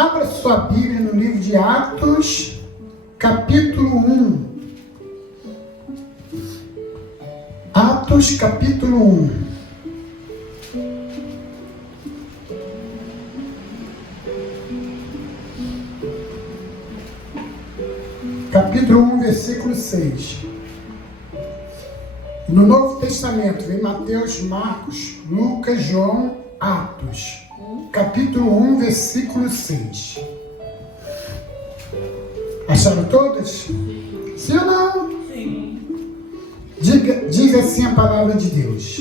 Abra sua Bíblia no livro de Atos, capítulo 1. Atos, capítulo 1. Capítulo 1, versículo 6. No Novo Testamento vem Mateus, Marcos, Lucas, João, Atos. Capítulo 1, versículo 6. Acharam todas? Sim ou não? Sim. Diz assim a palavra de Deus.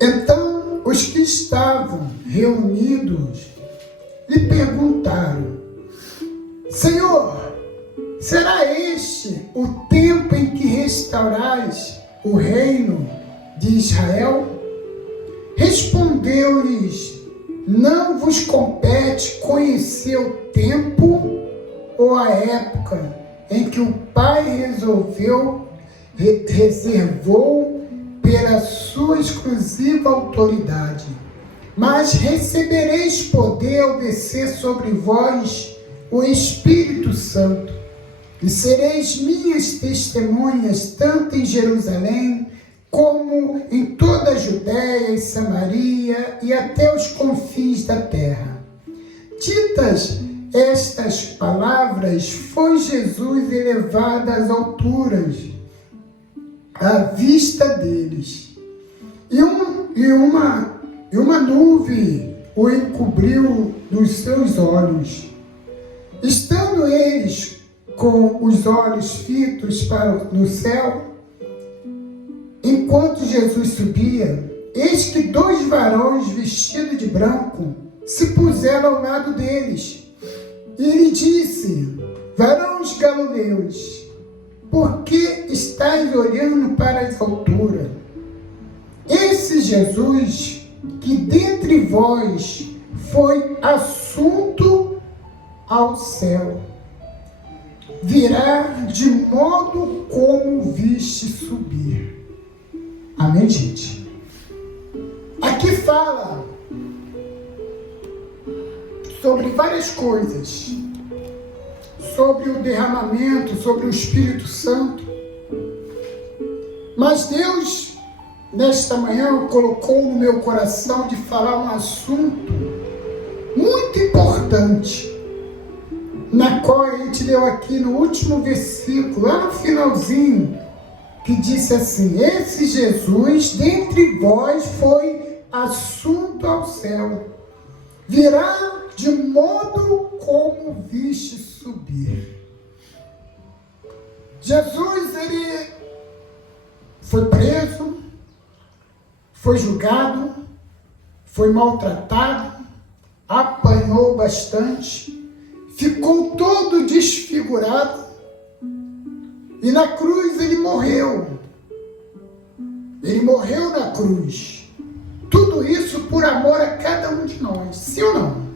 Então, os que estavam reunidos lhe perguntaram: Senhor, será este o tempo em que restaurais o reino de Israel? Respondeu-lhes: não vos compete conhecer o tempo ou a época em que o Pai reservou pela sua exclusiva autoridade, mas recebereis poder ao descer sobre vós o Espírito Santo, e sereis minhas testemunhas tanto em Jerusalém como em toda a Judéia e Samaria e até os confins da terra. Ditas estas palavras, foi Jesus elevado às alturas, à vista deles, e uma nuvem o encobriu dos seus olhos. Estando eles com os olhos fitos no céu, enquanto Jesus subia, eis que 2 varões vestidos de branco se puseram ao lado deles. E ele disse: varões galileus, por que estáis olhando para as alturas? Esse Jesus, que dentre vós foi assunto ao céu, virá de modo como viste subir. Amém, gente? Aqui fala sobre várias coisas, sobre o derramamento, sobre o Espírito Santo. Mas Deus, nesta manhã, colocou no meu coração de falar um assunto muito importante, na qual a gente leu aqui no último versículo, lá no finalzinho, que disse assim: esse Jesus dentre vós foi assunto ao céu, virá de modo como viste subir. Jesus, ele foi preso, foi julgado, foi maltratado, apanhou bastante, ficou todo desfigurado, e na cruz ele morreu. Ele morreu na cruz. Tudo isso por amor a cada um de nós. Sim ou não?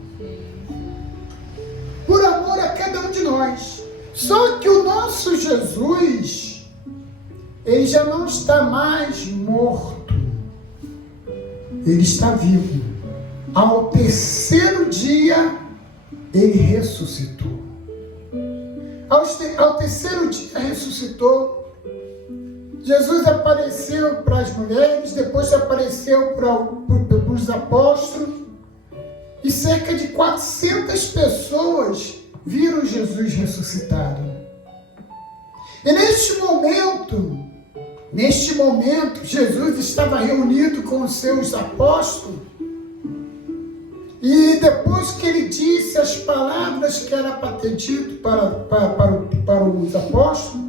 Por amor a cada um de nós. Só que o nosso Jesus, ele já não está mais morto. Ele está vivo. Ao terceiro dia, ele ressuscitou. Ao terceiro dia ressuscitou. Jesus apareceu para as mulheres, depois apareceu para os apóstolos, e cerca de 400 pessoas viram Jesus ressuscitado. E neste momento, Jesus estava reunido com os seus apóstolos, e depois que ele disse as palavras que era para ter dito para os apóstolos,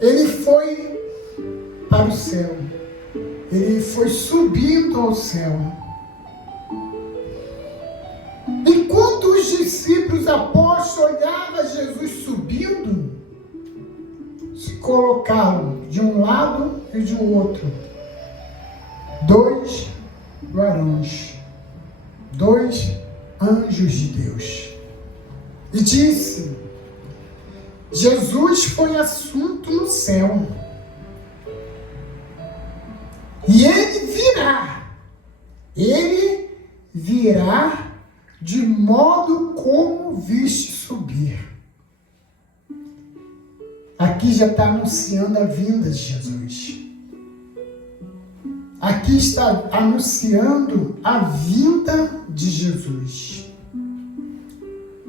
ele foi para o céu. Ele foi subindo ao céu. Enquanto os discípulos apóstolos olhavam Jesus subindo, se colocaram de um lado e de outro 2 varões, 2 anjos de Deus, e disse: Jesus foi assunto no céu, e ele virá de modo como viste subir. Aqui já está anunciando a vinda de Jesus. Aqui está anunciando a vinda de Jesus.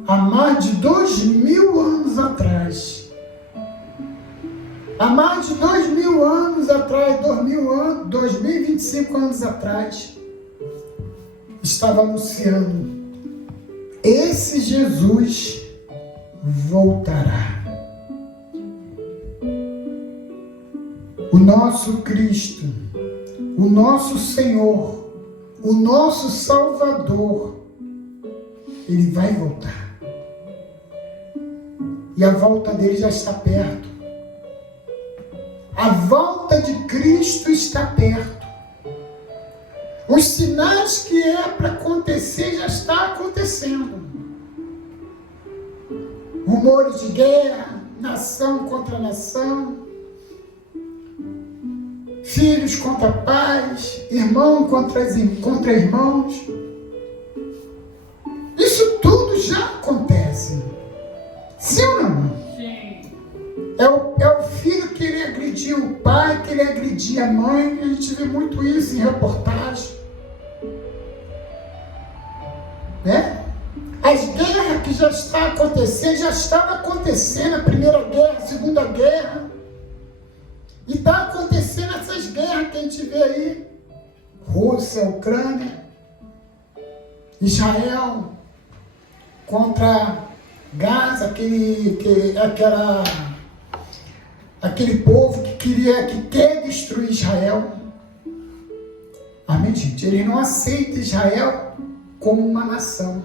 Há mais de 2000 anos atrás. Há mais de 2000 anos atrás, 2025 anos atrás, estava anunciando: esse Jesus voltará. O nosso Cristo, o nosso Senhor, o nosso Salvador, Ele vai voltar. E a volta dele já está perto. A volta de Cristo está perto. Os sinais que é para acontecer já está acontecendo. Rumores de guerra, nação contra nação, filhos contra pais, irmão contra irmãos. Isso tudo já acontece. Sim ou não? Sim. É o filho querer agredir o pai, querer agredir a mãe. A gente vê muito isso em reportagem. Né? As guerras que já estão acontecendo, já estavam acontecendo, a Primeira Guerra, a Segunda Guerra. E está acontecendo essas guerras que a gente vê aí. Rússia, Ucrânia, Israel contra Gaza, aquele povo que quer destruir Israel. Amém, gente? Ele não aceita Israel como uma nação.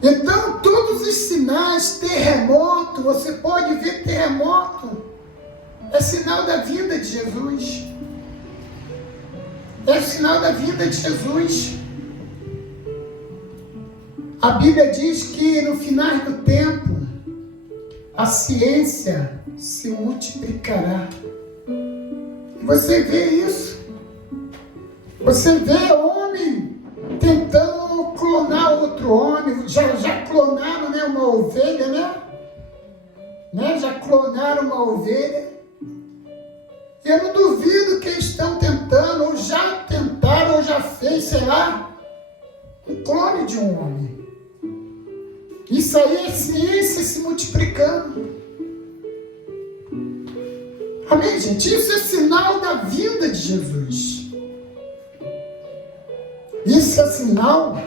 Então, todos os sinais, terremoto, você pode ver terremoto, é sinal da vinda de Jesus. É sinal da vinda de Jesus. A Bíblia diz que no final do tempo, a ciência se multiplicará. Você vê isso. Você vê homem tentando clonar outro homem. Já clonaram, né, uma ovelha, né? Já clonaram uma ovelha. Eu não duvido que estão tentando, ou já tentaram, ou já fez, sei lá, um clone de um homem. Isso aí é ciência se multiplicando. Amém, gente? Isso é sinal da vinda de Jesus. Isso é sinal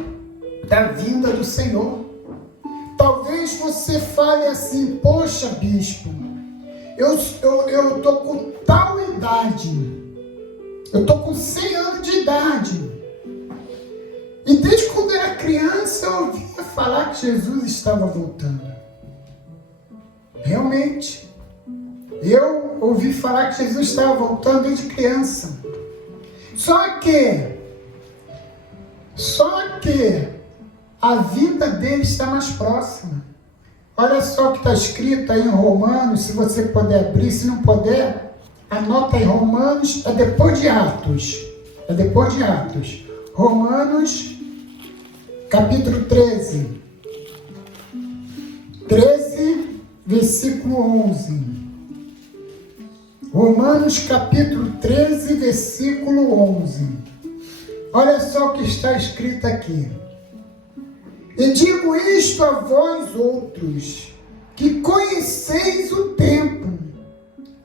da vinda do Senhor. Talvez você fale assim: poxa, bispo, eu estou com tal idade, eu estou com 100 anos de idade, e desde quando eu era criança eu ouvia falar que Jesus estava voltando. Realmente, eu ouvi falar que Jesus estava voltando desde criança. Só que a vinda dele está mais próxima. Olha só o que está escrito aí em Romanos, se você puder abrir, se não puder, anota aí. Romanos, é depois de Atos. É depois de Atos. Romanos, capítulo 13. 13, versículo 11. Romanos, capítulo 13, versículo 11. Olha só o que está escrito aqui. E digo isto a vós outros, que conheceis o tempo,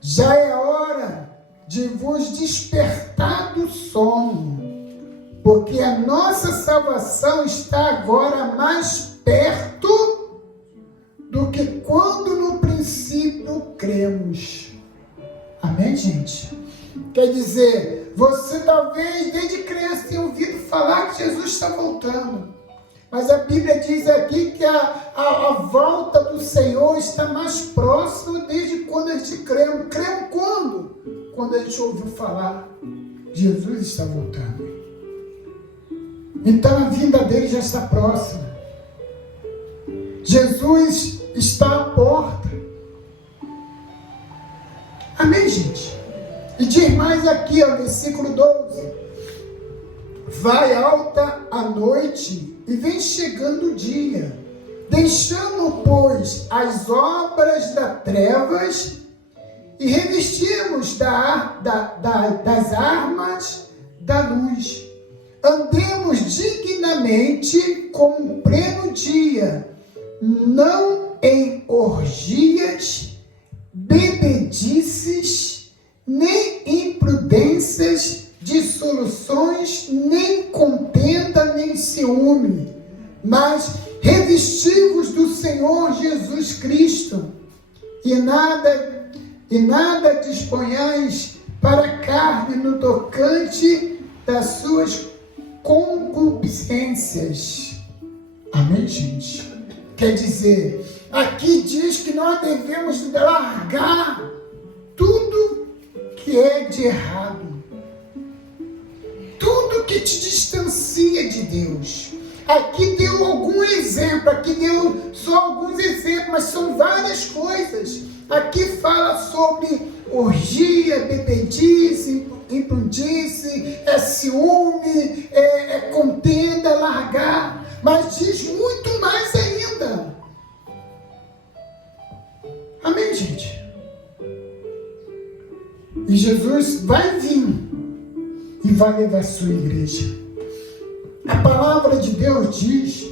já é hora de vos despertar do sono, porque a nossa salvação está agora mais perto do que quando no princípio cremos. Amém, gente? Quer dizer, você talvez desde criança tenha ouvido falar que Jesus está voltando. Mas a Bíblia diz aqui que a volta do Senhor está mais próxima desde quando a gente cremos. Cremos quando? Quando a gente ouviu falar, Jesus está voltando. Então a vinda dele já está próxima. Jesus está à porta. Amém, gente? E diz mais aqui, ó, versículo 12. Vai alta a noite e vem chegando o dia. Deixamos, pois, as obras das trevas e revestimos das armas da luz. Andemos dignamente como pleno dia, não em orgias, bebedices, nem imprudências, dissoluções, nem contenda, nem ciúme, mas revestivos do Senhor Jesus Cristo, e nada disponhais para a carne no tocante das suas concupiscências. Amém, gente? Quer dizer, aqui diz que nós devemos largar tudo que é de errado, tudo que te distancia de Deus. Aqui deu algum exemplo, aqui deu só alguns exemplos, mas são várias coisas. Aqui fala sobre orgia, bebedice, imprudência, ciúme, contenda, largar, mas diz muito mais ainda. Amém, gente? E Jesus vai vir e vai levar a sua igreja. A palavra de Deus diz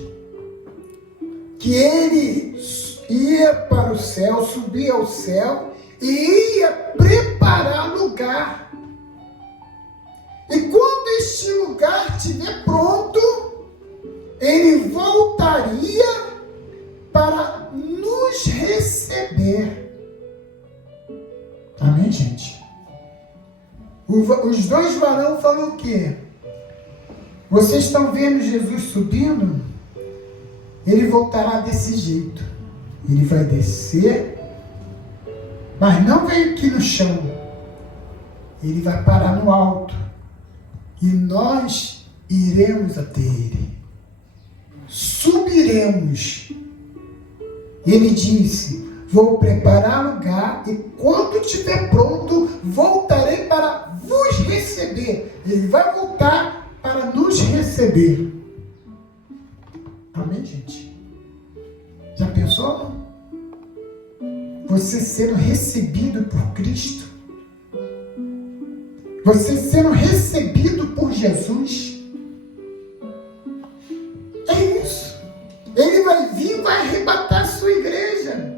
que ele ia para o céu, subia ao céu e ia preparar lugar. E quando este lugar estiver pronto, ele voltaria para nos receber. Amém, gente? Os dois varões falaram o quê? Vocês estão vendo Jesus subindo? Ele voltará desse jeito. Ele vai descer, mas não vem aqui no chão. Ele vai parar no alto. E nós iremos até ele. Subiremos. Ele disse: vou preparar lugar e quando estiver pronto, voltarei para vos receber. Ele vai voltar para nos receber. Amém, gente? Já pensou? Você sendo recebido por Cristo? Você sendo recebido por Jesus? É isso. Ele vai vir e vai arrebatar a sua igreja.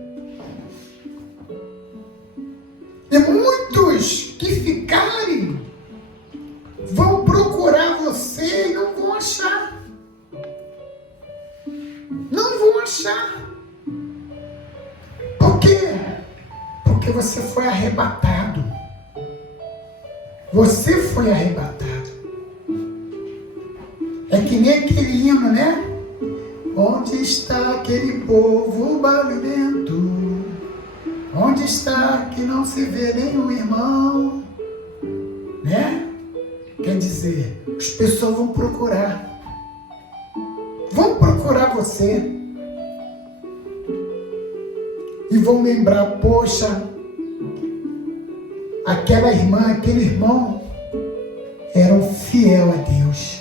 E muitos que ficarem vão procurar você e não vão achar. Não vão achar. Por quê? Porque você foi arrebatado. Você foi arrebatado. É que nem aquele hino, né? Onde está aquele povo barulhento? Onde está que não se vê nenhum irmão? Né? Quer dizer, as pessoas vão procurar. Vão procurar você. E vão lembrar, poxa, aquela irmã, aquele irmão eram fiel a Deus.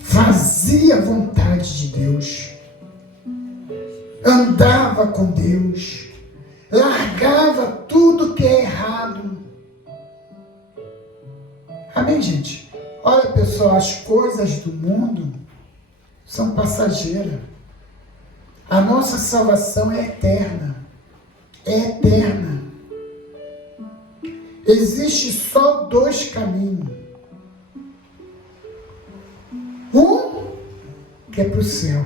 Fazia a vontade de Deus. Andava com Deus. Largava tudo que é errado. Amém, gente? Olha, pessoal, as coisas do mundo são passageiras. A nossa salvação é eterna. É eterna. Existe só dois caminhos. Um que é para o céu.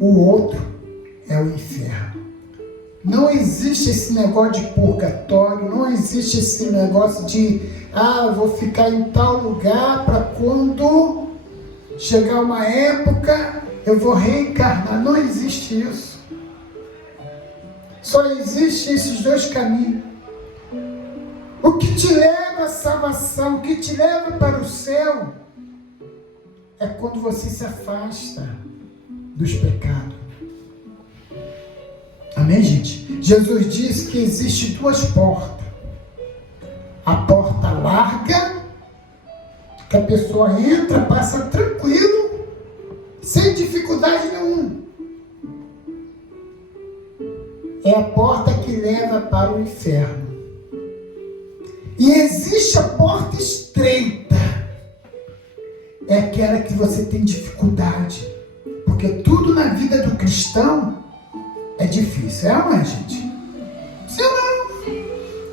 O outro é o inferno. Não existe esse negócio de purgatório. Não existe esse negócio de vou ficar em tal lugar para quando chegar uma época eu vou reencarnar. Não existe isso. Só existe esses dois caminhos. O que te leva à salvação, o que te leva para o céu, é quando você se afasta dos pecados. Amém, gente? Jesus disse que existe duas portas. A porta larga que a pessoa entra, passa tranquilo, sem dificuldade nenhuma. É a porta que leva para o inferno. E existe a porta estreita. É aquela que você tem dificuldade. Porque tudo na vida do cristão é difícil. É ou não é, gente? Sim ou não?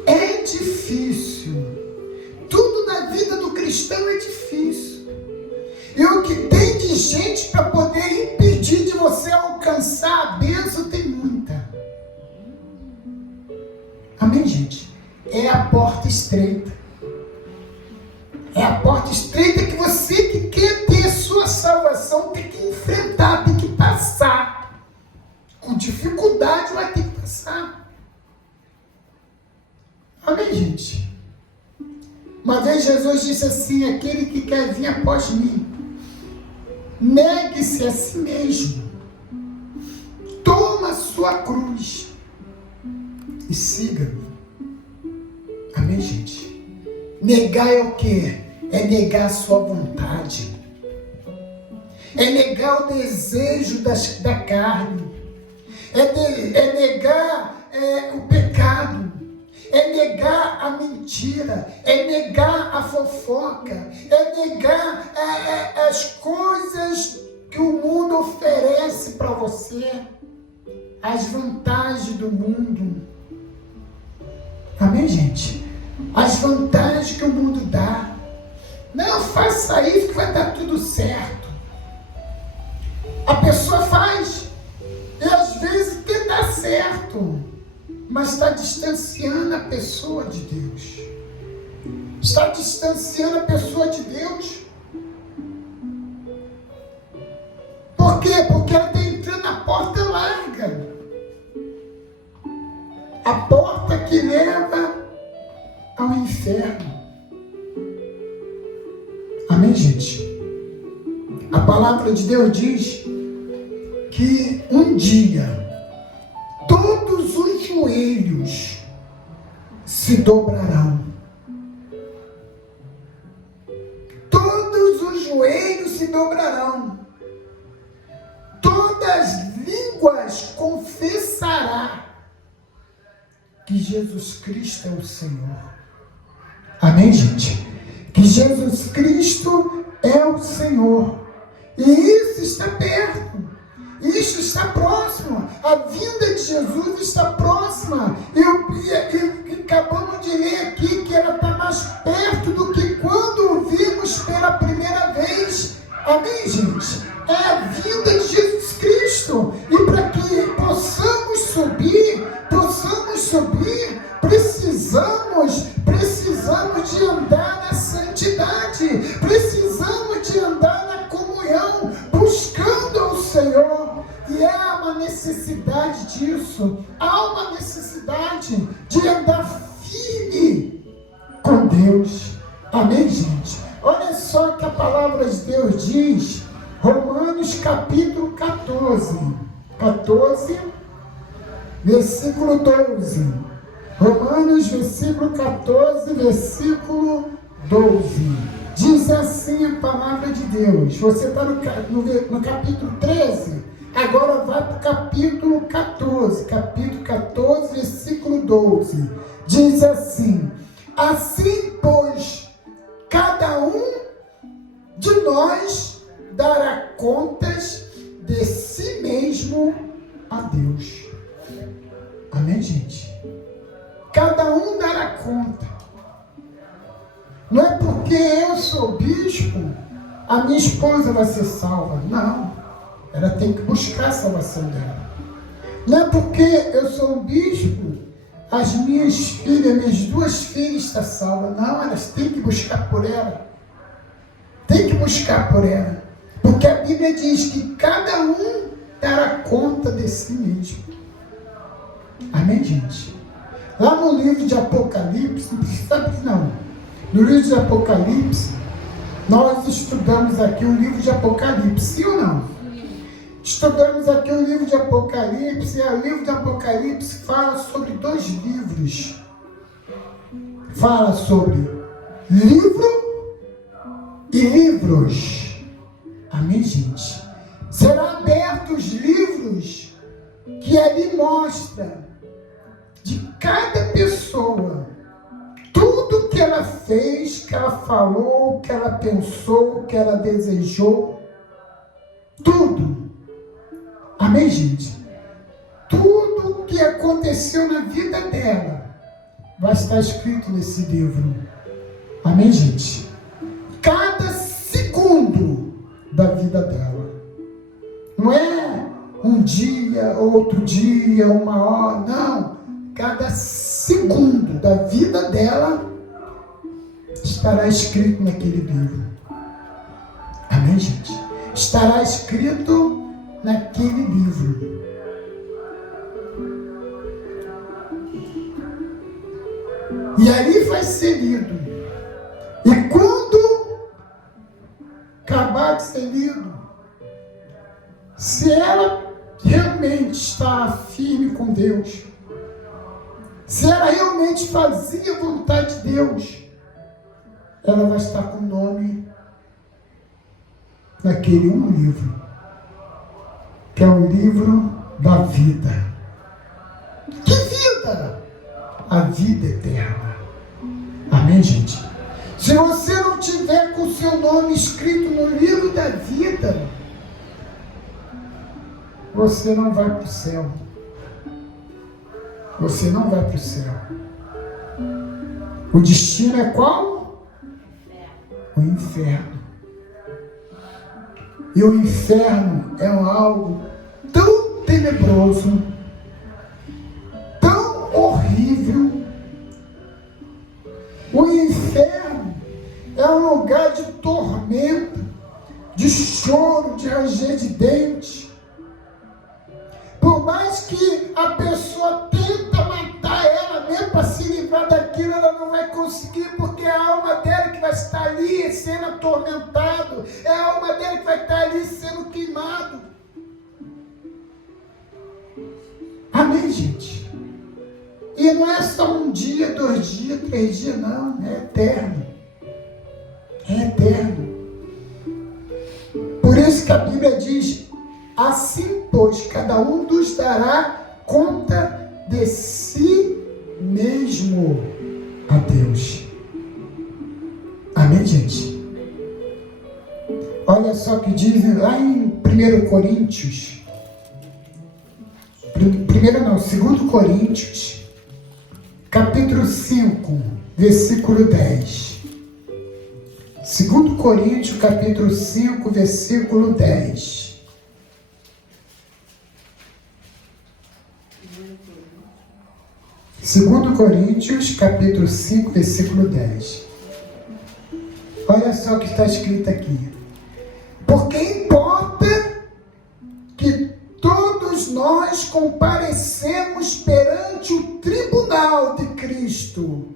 É difícil. Tudo na vida do cristão é difícil. E o que tem de gente para poder impedir de você alcançar a bênção tem muita. Amém, gente? É a porta estreita. É a porta estreita que você que quer ter sua salvação tem que enfrentar, tem que passar. Com dificuldade, mas tem que passar. Amém, gente? Uma vez Jesus disse assim: aquele que quer vir após mim, negue-se a si mesmo, toma a sua cruz e siga-me. Amém, gente? Negar é o quê? É negar a sua vontade. É negar o desejo da carne. É negar o pecado. É negar a mentira. É negar a fofoca. É negar as coisas que o mundo oferece para você. As vantagens do mundo. Amém, gente? As vantagens que o mundo dá. Não, faça isso que vai dar tudo certo. A pessoa faz e às vezes quer dar certo, mas está distanciando a pessoa de Deus. Está distanciando a pessoa de Deus. Por quê? Porque ela está entrando na porta larga. A porta que leva ao inferno. Amém, gente? A palavra de Deus diz que um dia todos os joelhos se dobrarão. Todos os joelhos se dobrarão. Todas as línguas confessarão que Jesus Cristo é o Senhor. Amém, gente? Que Jesus Cristo é o Senhor. E isso está perto. Isso está próximo. A vinda de Jesus está próxima. E acabamos de ler aqui que ela está mais perto do que quando o vimos pela primeira vez. Amém, gente? É a vinda de Jesus Cristo. E para que possamos subir, precisamos de andar na santidade, precisamos de andar na comunhão, buscando ao Senhor, e há uma necessidade disso, há uma necessidade de andar firme com Deus. Amém, gente? Olha só o que a palavra de Deus diz, Romanos capítulo 14, versículo 12. Romanos, versículo 14, versículo 12. Diz assim a palavra de Deus. Você está no capítulo 13, agora vai para o capítulo 14. Capítulo 14, versículo 12. Diz assim: assim, pois, cada um de nós dará contas de si mesmo a Deus. Amém, gente? Cada um dará conta. Não é porque eu sou bispo, a minha esposa vai ser salva. Não. Ela tem que buscar a salvação dela. Não é porque eu sou um bispo, as minhas filhas, minhas duas filhas estão salvas. Não, elas têm que buscar por ela. Tem que buscar por ela. Porque a Bíblia diz que cada um dará conta de si mesmo. Amém, gente? Lá no livro de Apocalipse, não precisa abrir não. No livro de Apocalipse, nós estudamos aqui o livro de Apocalipse, sim ou não? Estudamos aqui o livro de Apocalipse, e o livro de Apocalipse fala sobre dois livros. Fala sobre livro e livros. Amém, gente? Serão abertos livros que ali mostra de cada pessoa tudo que ela fez, que ela falou, que ela pensou, que ela desejou. Tudo. Amém, gente? Tudo o que aconteceu na vida dela vai estar escrito nesse livro. Amém, gente? Cada segundo da vida dela. Não é um dia, outro dia, uma hora. Não. Cada segundo da vida dela estará escrito naquele livro. Amém, gente? Estará escrito naquele livro. E ali vai ser lido. E quando acabar de ser lido, se ela realmente está firme com Deus, se ela realmente fazia a vontade de Deus, ela vai estar com o nome naquele um livro, que é o livro da vida. Que vida? A vida eterna. Amém, gente? Se você não tiver com o seu nome escrito no livro da vida, você não vai para o céu. Você não vai para o céu. O destino é qual? O inferno. E o inferno é algo tão tenebroso, tão horrível. O inferno é um lugar de tormento, de choro, de ranger de dente. Por mais que a pessoa tenta matar ela mesmo para se livrar daquilo, ela não vai conseguir, porque é a alma dela que vai estar ali sendo atormentado, é a alma dela que vai estar ali sendo queimado. Amém, gente? E não é só um dia, 2 dias, 3 dias, não, é eterno. É eterno. Por isso que a Bíblia diz: assim, pois, cada um nos dará conta de si mesmo a Deus. Amém, gente? Olha só o que diz lá em 2 Coríntios, capítulo 5, versículo 10. 2 Coríntios, capítulo 5, versículo 10. 2 Coríntios, capítulo 5, versículo 10. Olha só o que está escrito aqui. Porque importa que todos nós comparecemos perante o tribunal de Cristo,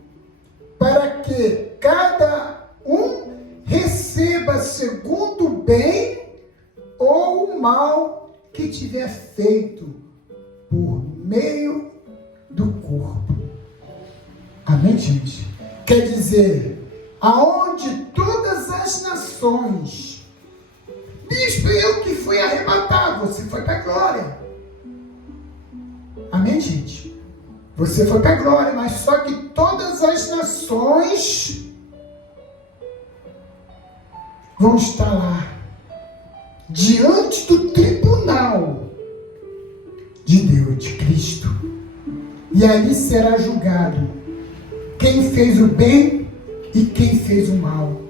para que cada um receba segundo o bem ou o mal que tiver feito por meio do corpo. Amém, gente? Quer dizer, aonde todas as nações, bispo, eu que fui arrebatado, você foi para a glória. Amém, gente? Você foi para a glória, mas só que todas as nações vão estar lá, diante do tribunal de Deus, de Cristo. E ali será julgado quem fez o bem e quem fez o mal.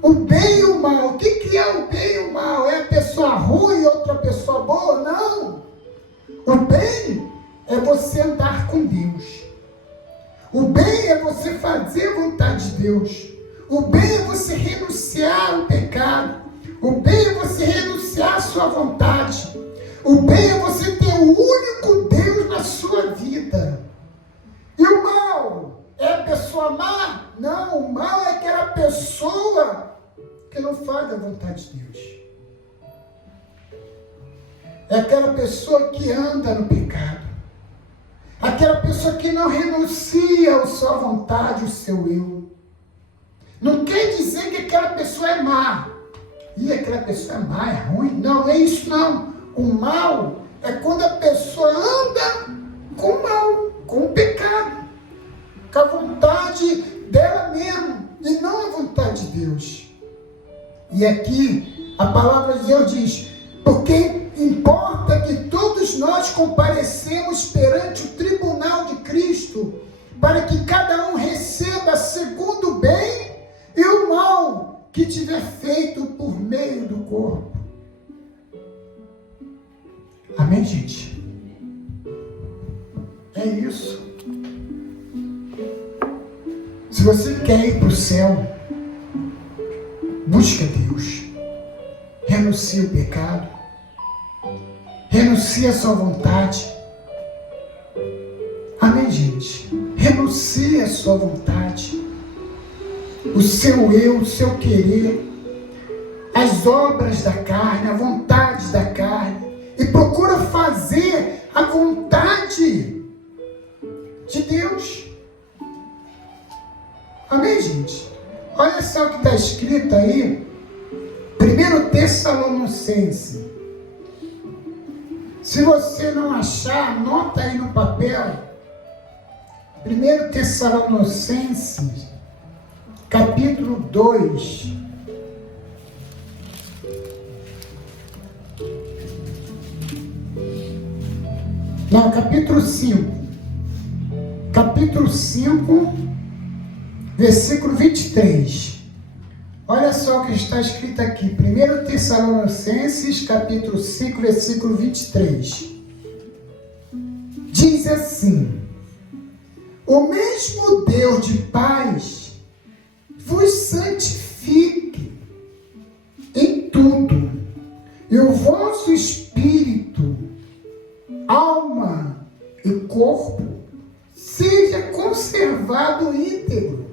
O bem e o mal. O que é o bem e o mal? É a pessoa ruim e outra pessoa boa? Não. O bem é você andar com Deus. O bem é você fazer a vontade de Deus. O bem é você renunciar ao pecado. O bem é você renunciar à sua vontade. O bem é você ter o único Deus na sua vida. E o mal é a pessoa má? Não, o mal é aquela pessoa que não faz a vontade de Deus. É aquela pessoa que anda no pecado. Aquela pessoa que não renuncia à sua vontade, ao seu eu. Não quer dizer que aquela pessoa é má. E aquela pessoa é má, é ruim. Não, é isso não. O mal é quando a pessoa anda com o mal, com o pecado, com a vontade dela mesma, e não a vontade de Deus. E aqui a palavra de Deus diz: porque importa que todos nós comparecemos perante o tribunal de Cristo, para que cada um receba segundo o bem e o mal que tiver feito por meio do corpo. Amém, gente? É isso. Se você quer ir para o céu, busca Deus. Renuncie o pecado. Renuncie a sua vontade. Amém, gente? Renuncie a sua vontade. O seu eu, o seu querer. As obras da carne, a vontade da carne. E procura fazer a vontade de Deus. Amém, gente? Olha só o que está escrito aí. 1 Tessalonicenses. Se você não achar, anota aí no papel. 1 Tessalonicenses, capítulo 2. Não, capítulo 5. Capítulo 5, versículo 23. Olha só o que está escrito aqui. 1 Tessalonicenses, capítulo 5, versículo 23. Diz assim: o mesmo Deus de paz vos santifique em tudo, e o vosso espírito, alma e corpo seja conservado íntegro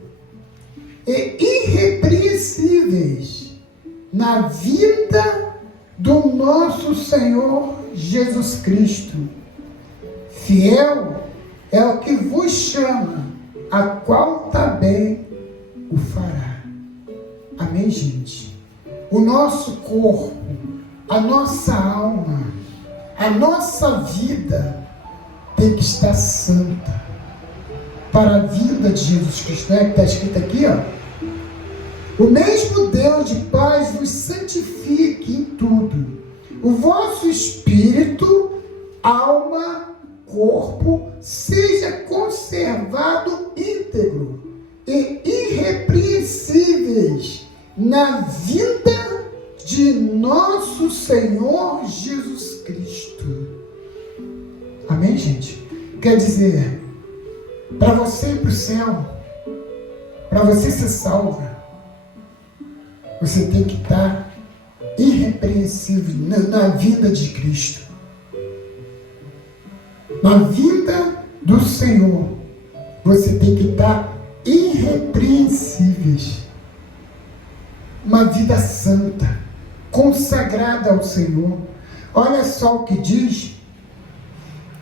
e irrepreensíveis na vinda do nosso Senhor Jesus Cristo. Fiel é o que vos chama, a qual também o fará. Amém, gente? O nosso corpo, a nossa alma, a nossa vida tem que estar santa para a vinda de Jesus Cristo. Não é que está escrito aqui, ó? O mesmo Deus de paz vos santifique em tudo. O vosso espírito, alma, corpo, seja conservado íntegro e irrepreensíveis na vinda de nosso Senhor Jesus Cristo. Amém, gente? Quer dizer, para você ir para o céu, para você ser salvo, você tem que estar irrepreensível na vinda de Cristo. Na vinda do Senhor, você tem que estar irrepreensíveis. Uma vida santa, consagrada ao Senhor. Olha só o que diz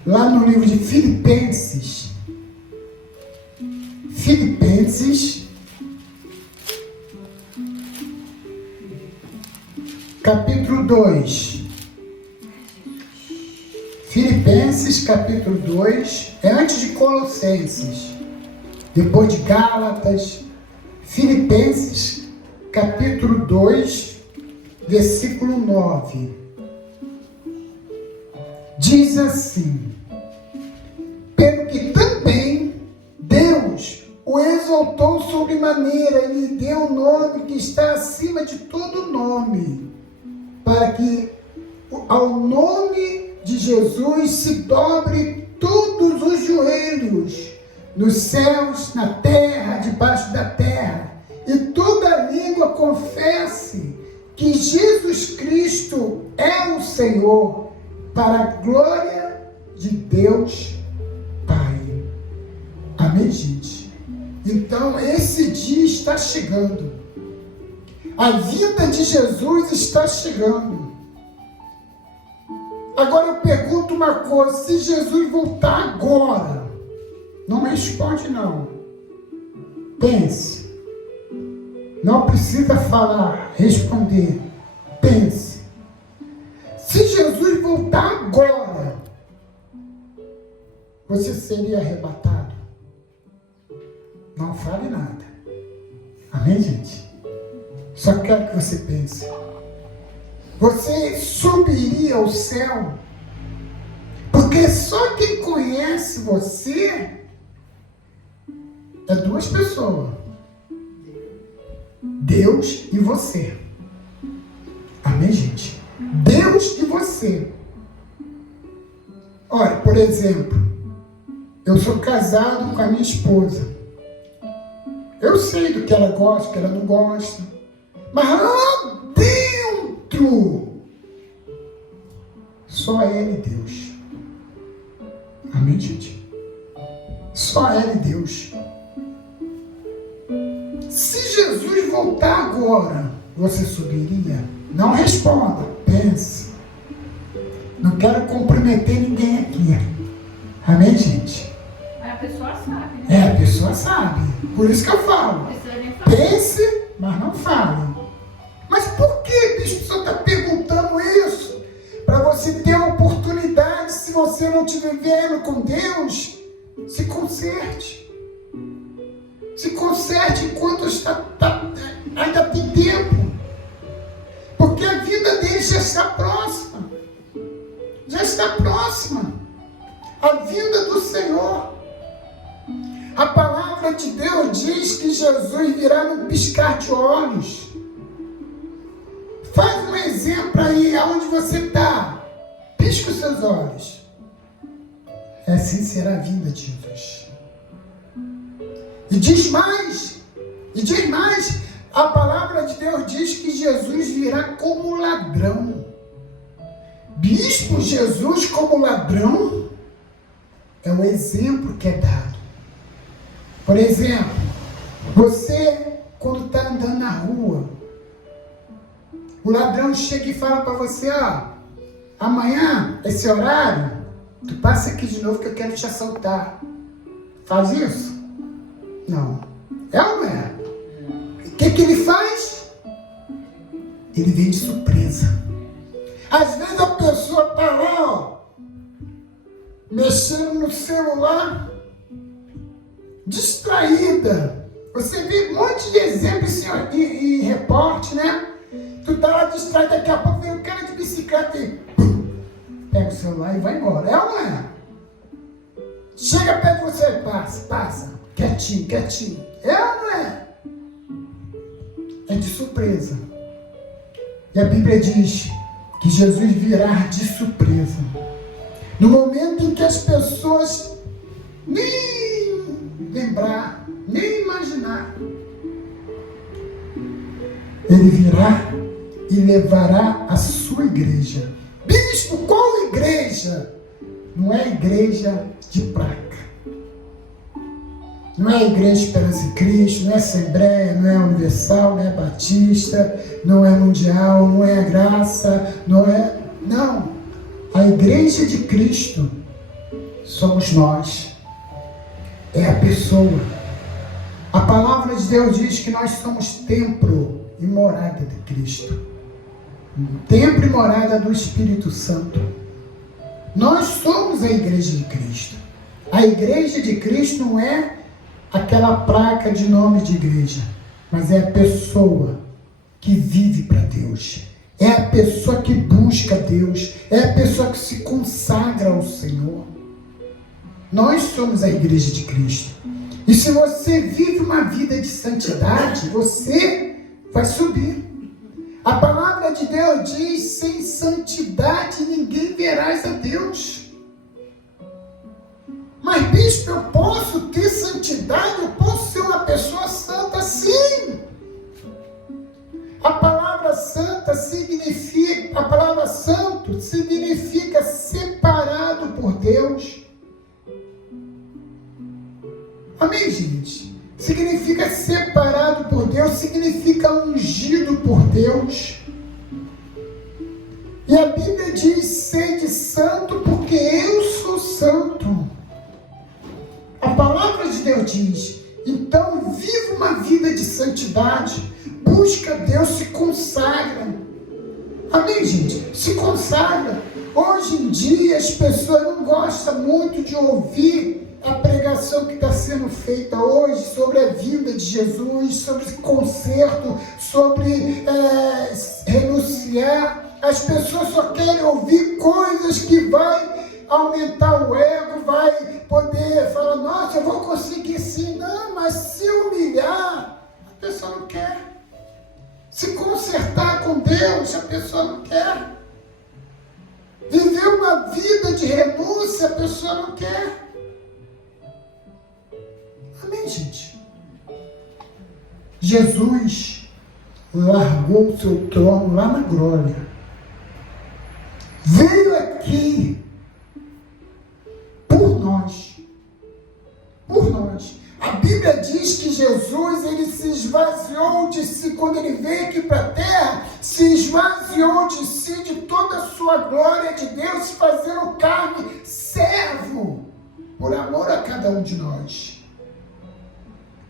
lá no livro de Filipenses. Filipenses, capítulo 2. Filipenses, capítulo 2, é antes de Colossenses, depois de Gálatas. Filipenses, capítulo 2, versículo 9. Diz assim: pelo que também Deus o exaltou sobremaneira e lhe deu o nome que está acima de todo nome, para que ao nome de Jesus se dobre todos os joelhos, nos céus, na terra, debaixo da terra, e toda língua confesse que Jesus Cristo é o Senhor, para a glória de Deus Pai. Amém, gente? Então, esse dia está chegando. A vinda de Jesus está chegando. Agora eu pergunto uma coisa: se Jesus voltar agora, não me responde não. Pense. Não precisa falar, responder. Pense. Se Jesus voltar agora, você seria arrebatado? Não fale nada. Amém, gente? Só quero que você pense. Você subiria ao céu? Porque só quem conhece você é duas pessoas. Deus e você. Amém, gente? Deus e você. Olha, por exemplo, eu sou casado com a minha esposa. Eu sei do que ela gosta, do que ela não gosta. Mas lá dentro, só ela e Deus. Amém, gente? Só ela e Deus. Se Jesus voltar agora, você subiria? Não responda, pense. Não quero comprometer ninguém aqui. Amém, gente? A pessoa sabe, né? É, a pessoa sabe. Por isso que eu falo. Pense, mas não fale. Mas por que, bispo, você está perguntando isso? Para você ter a oportunidade, se você não estiver vivendo com Deus, se conserte. Se conserte enquanto ainda tem tempo. Porque a vida dele já está próxima. Já está próxima. A vinda do Senhor. A palavra de Deus diz que Jesus virá num piscar de olhos. Faz um exemplo aí, aonde você está. Pisca os seus olhos. Assim será a vinda de Jesus. E diz mais, a palavra de Deus diz que Jesus virá como ladrão. Bispo, Jesus como ladrão é o exemplo que é dado. Por exemplo, você quando está andando na rua, o ladrão chega e fala para você, amanhã, esse horário, tu passa aqui de novo que eu quero te assaltar. Faz isso? Não. É ou não é? O que ele faz? Ele vem de surpresa. Às vezes a pessoa está lá, mexendo no celular, distraída. Você vê um monte de exemplos em reporte, né? Tu tá lá distraído, daqui a pouco vem um cara de bicicleta e pega o celular e vai embora. É ou não é? Chega perto de você e passa. Quietinho. É ou não é? É de surpresa. E a Bíblia diz que Jesus virá de surpresa. No momento em que as pessoas nem lembrar, nem imaginar, ele virá e levará a sua igreja. Bispo, qual igreja? Não é a igreja de placa. Não é a Igreja Esperança em Cristo, não é Assembleia, não é Universal, não é Batista, não é Mundial, não é a Graça, não. A Igreja de Cristo somos nós. É a pessoa. A palavra de Deus diz que nós somos templo e morada de Cristo. Templo e morada do Espírito Santo. Nós somos a Igreja de Cristo. A Igreja de Cristo não é aquela placa de nome de igreja, mas é a pessoa que vive para Deus. É a pessoa que busca Deus. É a pessoa que se consagra ao Senhor. Nós somos a Igreja de Cristo. E se você vive uma vida de santidade, você vai subir. A palavra de Deus diz, sem santidade ninguém verás a Deus. Mas, bispo, eu posso ter santidade, eu posso ser uma pessoa santa, sim. A palavra santa significa, a palavra santo significa separado por Deus. Amém, gente? Significa separado por Deus, significa ungido por Deus. E a Bíblia diz, sede santo, porque eu sou santo. A palavra de Deus diz, então viva uma vida de santidade, busca Deus, se consagra. Amém, gente? Se consagra. Hoje em dia as pessoas não gostam muito de ouvir a pregação que está sendo feita hoje sobre a vinda de Jesus, sobre esse conserto, sobre renunciar. As pessoas só querem ouvir coisas que vai aumentar o ego, vai poder falar, nossa, eu vou conseguir sim. Não, mas se humilhar, a pessoa não quer. Se consertar com Deus, a pessoa não quer. Viver uma vida de renúncia, a pessoa não quer. Amém, gente? Jesus largou o seu trono lá na glória. Veio aqui por nós. Por nós. A Bíblia diz que Jesus, ele se esvaziou de si, quando ele veio aqui para a terra, se esvaziou de si, de toda a sua glória de Deus, fazendo carne, servo, por amor a cada um de nós.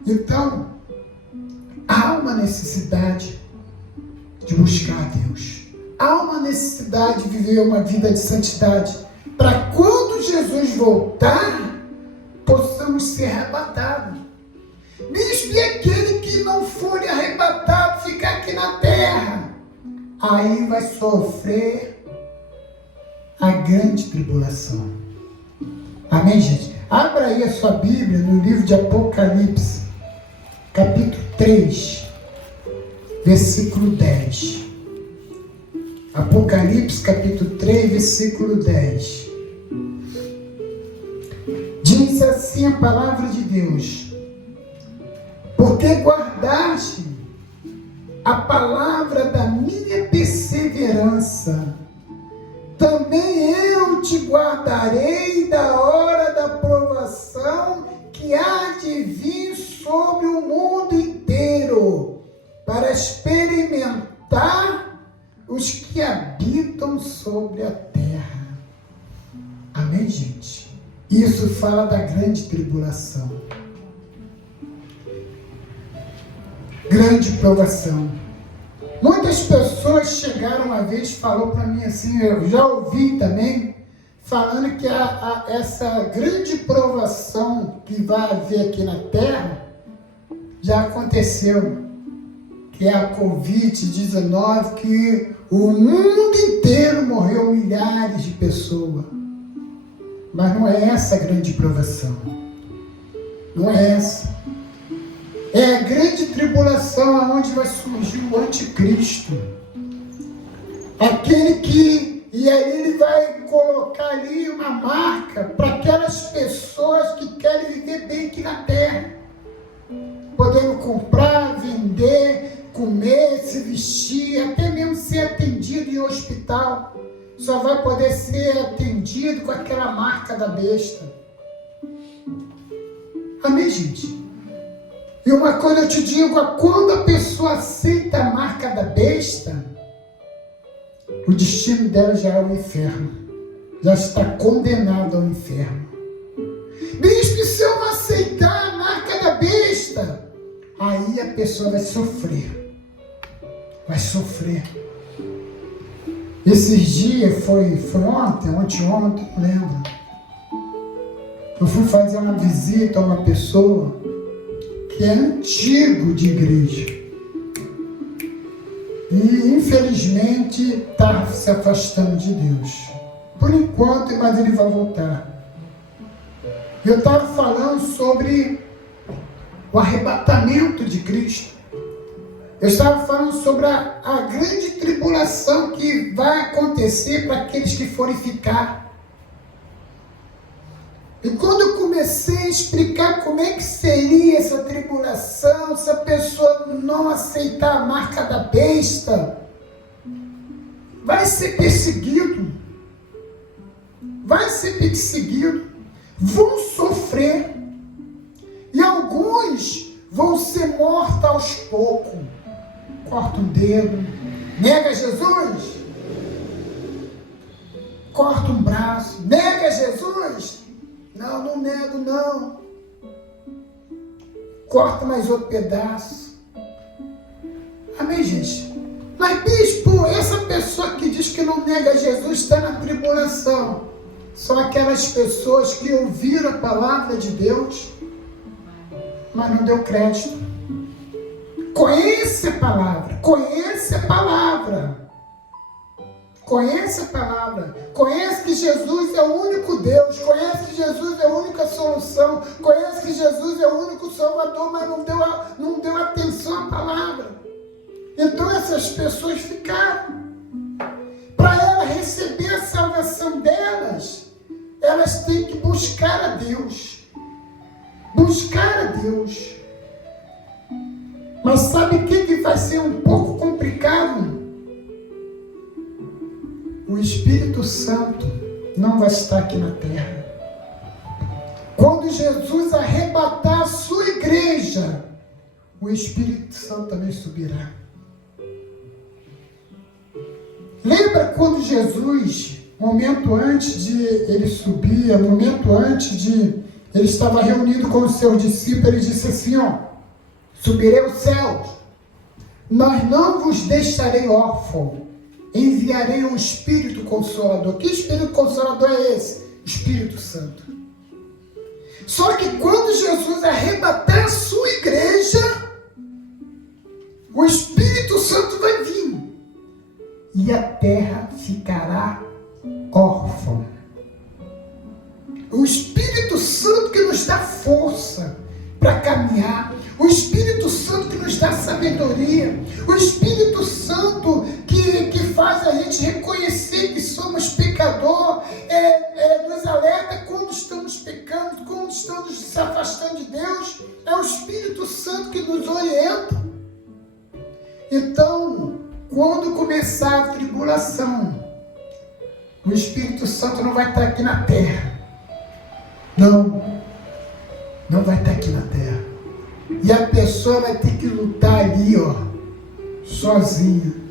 Então, há uma necessidade de buscar a Deus. Há uma necessidade de viver uma vida de santidade, para quando Jesus voltar, possamos ser arrebatados. Bispo, e aquele que não for arrebatado, ficar aqui na terra, aí vai sofrer a grande tribulação. Amém, gente? Abra aí a sua Bíblia no livro de Apocalipse, capítulo 3, versículo 10. Apocalipse, capítulo 3, versículo 10. Diz assim a palavra de Deus: porque guardaste a palavra da minha perseverança, também eu te guardarei da hora da provação que há de vir sobre o mundo inteiro, para experimentar os que habitam sobre a terra. Amém, gente? Isso fala da grande tribulação. Grande provação. Muitas pessoas chegaram uma vez e falaram para mim assim, eu já ouvi também, falando que essa grande provação que vai haver aqui na Terra, já aconteceu. Que é a Covid-19, que o mundo inteiro morreu milhares de pessoas. Mas não é essa a grande provação. Não é essa. É a grande tribulação onde vai surgir o anticristo. Aquele que, e aí ele vai colocar ali uma marca para aquelas pessoas que querem viver bem aqui na terra. Podendo comprar, vender, comer, se vestir, até mesmo ser atendido em hospital. Só vai poder ser atendido com aquela marca da besta. Amém, gente? E uma coisa eu te digo, quando a pessoa aceita a marca da besta, o destino dela já é o inferno. Já está condenado ao inferno. Bispo, se eu não aceitar a marca da besta, aí a pessoa vai sofrer. Vai sofrer. Esses dias, foi ontem, anteontem, não lembro. Eu fui fazer uma visita a uma pessoa que é antigo de igreja. E infelizmente está se afastando de Deus. Por enquanto, mas ele vai voltar. Eu estava falando sobre o arrebatamento de Cristo. Eu estava falando sobre a grande tribulação que vai acontecer para aqueles que forem ficar. E quando eu comecei a explicar como é que seria essa tribulação, se a pessoa não aceitar a marca da besta, vai ser perseguido. Vai ser perseguido. Vão sofrer. E alguns vão ser mortos aos poucos. Corta um dedo. Nega Jesus. Corta um braço. Nega Jesus. Não, não nego, não. Corta mais outro pedaço. Amém, gente? Mas, bispo, essa pessoa que diz que não nega Jesus está na tribulação. São aquelas pessoas que ouviram a palavra de Deus, mas não deu crédito. Conhece a palavra, conhece a palavra. Conhece a palavra, conhece que Jesus é o único Deus, conhece que Jesus é a única solução, conhece que Jesus é o único Salvador, mas não deu atenção à palavra. Então essas pessoas ficaram. Para ela receber a salvação delas, elas têm que buscar a Deus. Buscar a Deus. Mas sabe o que vai ser um pouco complicado? O Espírito Santo não vai estar aqui na terra. Quando Jesus arrebatar a sua igreja, o Espírito Santo também subirá. Lembra quando Jesus, momento antes de ele subir, momento antes de ele estava reunido com os seus discípulos, ele disse assim, subirei aos céus, mas não vos deixarei órfãos. Enviarei um Espírito Consolador. Que Espírito Consolador é esse? Espírito Santo. Só que quando Jesus arrebatar a sua igreja, o Espírito Santo vai vir. E a terra ficará órfã. O Espírito Santo que nos dá força para caminhar. O Espírito Santo que nos dá sabedoria. O Espírito Santo que faz a gente reconhecer que somos pecador, nos alerta quando estamos pecando, quando estamos se afastando de Deus. É o Espírito Santo que nos orienta. Então, quando começar a tribulação, o Espírito Santo não vai estar aqui na terra. Não vai estar aqui na terra. E a pessoa vai ter que lutar ali, sozinha.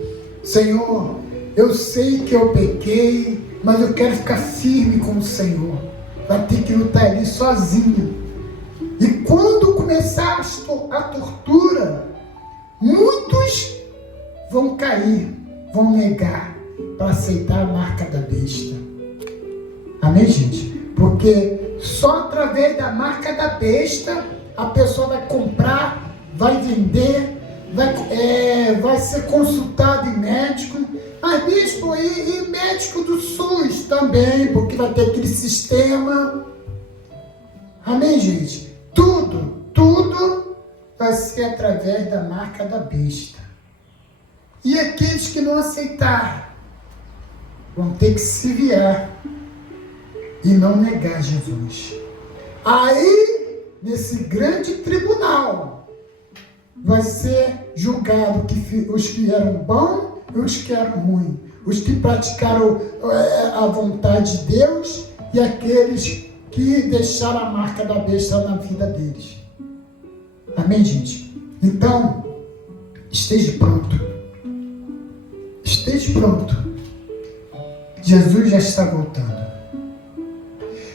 Senhor, eu sei que eu pequei, mas eu quero ficar firme com o Senhor. Vai ter que lutar ali sozinha. E quando começar a tortura, muitos vão cair, vão negar para aceitar a marca da besta. Amém, gente? Porque só através da marca da besta a pessoa vai comprar, vai vender, vai ser consultado em médico. Mas bispo, e médico do SUS também, porque vai ter aquele sistema. Amém, gente? Tudo vai ser através da marca da besta. E aqueles que não aceitar vão ter que se virar e não negar Jesus. Aí, nesse grande tribunal, vai ser julgado os que eram bons e os que eram ruins, os que praticaram a vontade de Deus e aqueles que deixaram a marca da besta na vida deles. Amém, gente? Então, esteja pronto. Esteja pronto. Jesus já está voltando.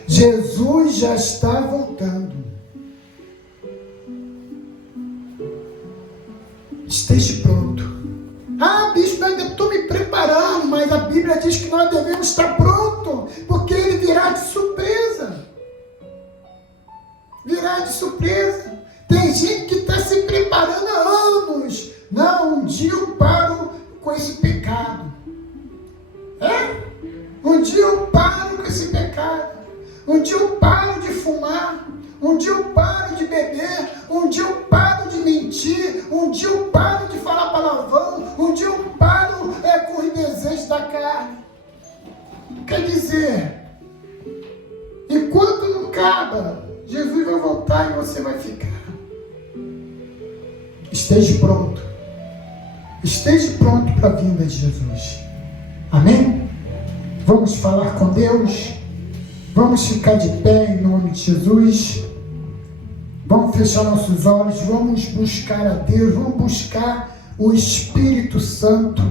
Jesus já está voltando. Esteja pronto. Ah, bispo, ainda estou me preparando, mas a Bíblia diz que nós devemos estar prontos, porque ele virá de surpresa. Virá de surpresa. Tem gente que está se preparando há anos. Não, um dia eu paro com esse pecado. Um dia eu paro com esse pecado. Um dia eu paro de fumar. Um dia eu paro de beber. Um dia eu paro de mentir. Um dia eu paro de falar palavrão. Um dia eu paro com os desejos da carne. Quer dizer, enquanto não acaba, Jesus vai voltar e você vai ficar. Esteja pronto. Esteja pronto para a vinda de Jesus. Amém? Vamos falar com Deus. Vamos ficar de pé em nome de Jesus. Vamos fechar nossos olhos. Vamos buscar a Deus. Vamos buscar o Espírito Santo.